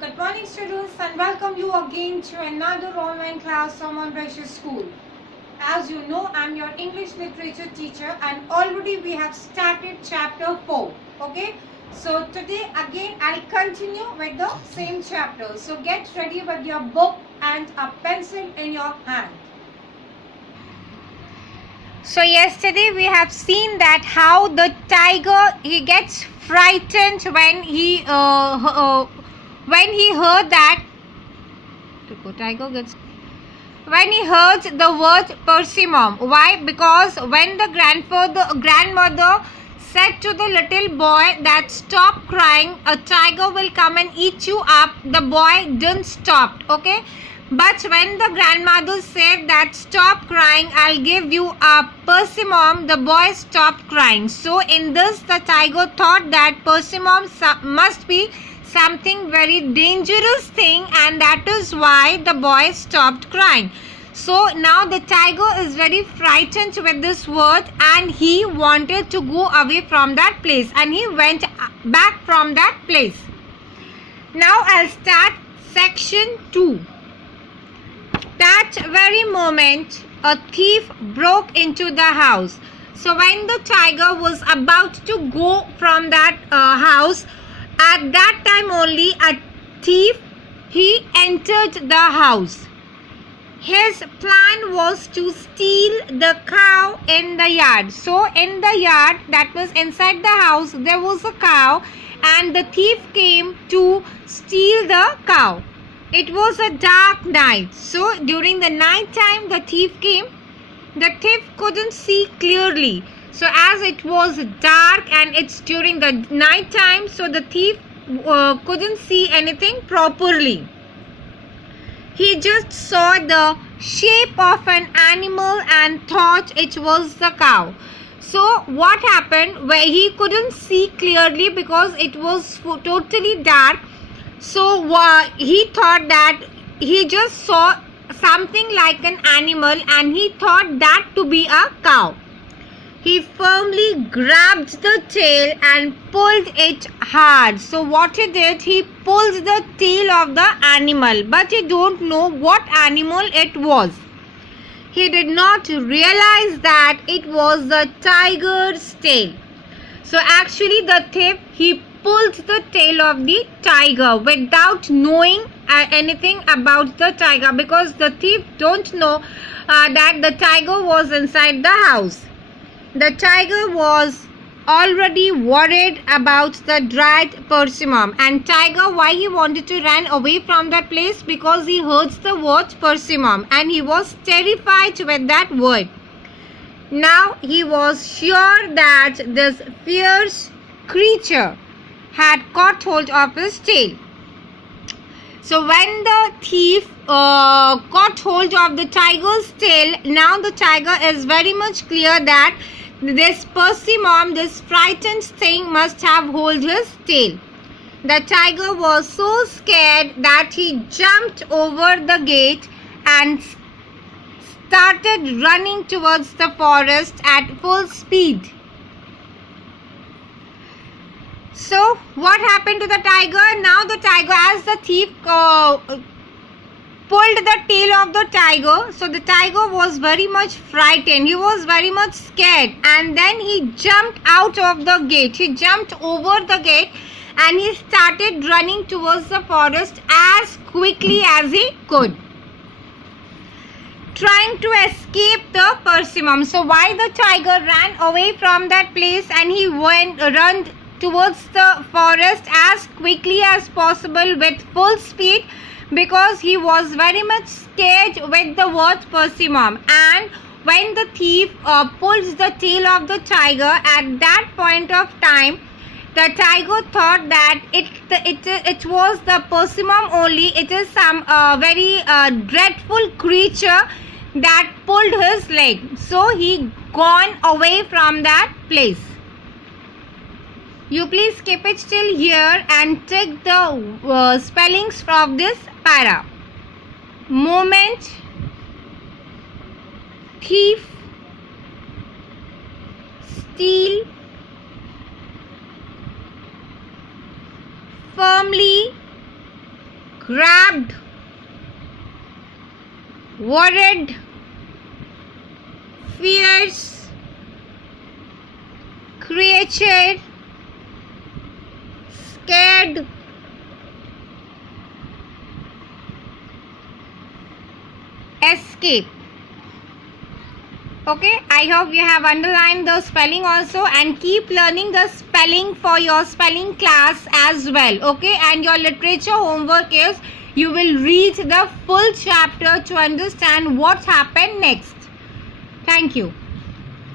Good morning, students, and welcome you again to another online class from Precious School. As you know, I'm your English literature teacher, and already we have started chapter 4. Okay, so today again I'll continue with the same chapter. So get ready with your book and a pencil in your hand. So yesterday we have seen that how the tiger he gets frightened when he heard that tiger gets when he heard the word persimmon. Why? Because when the grandmother said to the little boy that stop crying, a tiger will come and eat you up, the boy didn't stop. Okay. But when the grandmother said that stop crying, I'll give you a persimmon, the boy stopped crying. So in this the tiger thought that persimmon must be something very dangerous thing, and that is why the boy stopped crying. So now the tiger is very frightened with this word, and he wanted to go away from that place, and he went back from that place. Now I'll start section 2. That very moment, a thief broke into the house. So when the tiger was about to go from that house, at that time only a thief, he entered the house. His plan was to steal the cow in the yard. So in the yard, that was inside the house, there was a cow, and the thief came to steal the cow. It was a dark night. So during the night time the thief came. The thief couldn't see clearly. So as it was dark and it's during the night time, so the thief couldn't see anything properly. He just saw the shape of an animal and thought it was the cow. So what happened, where he couldn't see clearly because it was totally dark. So he thought that he just saw something like an animal, and he thought that to be a cow. He firmly grabbed the tail and pulled it hard. So what he did, he pulled the tail of the animal, but he don't know what animal it was. He did not realize that it was the tiger's tail. So actually the thief, he pulled the tail of the tiger without knowing anything about the tiger, because the thief don't know that the tiger was inside the house. The tiger was already worried about the dried persimmon, and tiger, why he wanted to run away from that place, because he heard the word persimmon and he was terrified with that word. Now he was sure that this fierce creature had caught hold of his tail. So when the thief caught hold of the tiger's tail, now the tiger is very much clear that this persimmon, this frightened thing, must have hold his tail. The tiger was so scared that he jumped over the gate and started running towards the forest at full speed. So what happened to the tiger? Now the tiger, as the thief pulled the tail of the tiger, so the tiger was very much frightened. He was very much scared, and then he jumped out of the gate. He jumped over the gate and he started running towards the forest as quickly as he could, trying to escape the persimmon. So why the tiger ran away from that place and he ran towards the forest as quickly as possible with full speed? Because he was very much scared with the word persimmon. And when the thief pulls the tail of the tiger, at that point of time the tiger thought that it was the persimmon only. It is some very dreadful creature that pulled his leg. So he gone away from that place. You please keep it till here and take the spellings of this para. Moment, thief, steal, firmly, grabbed, worried, fierce, creature, scared, escape. Okay, I hope you have underlined the spelling also, and keep learning the spelling for your spelling class as well. Okay, and your literature homework is you will read the full chapter to understand what happened next. Thank you.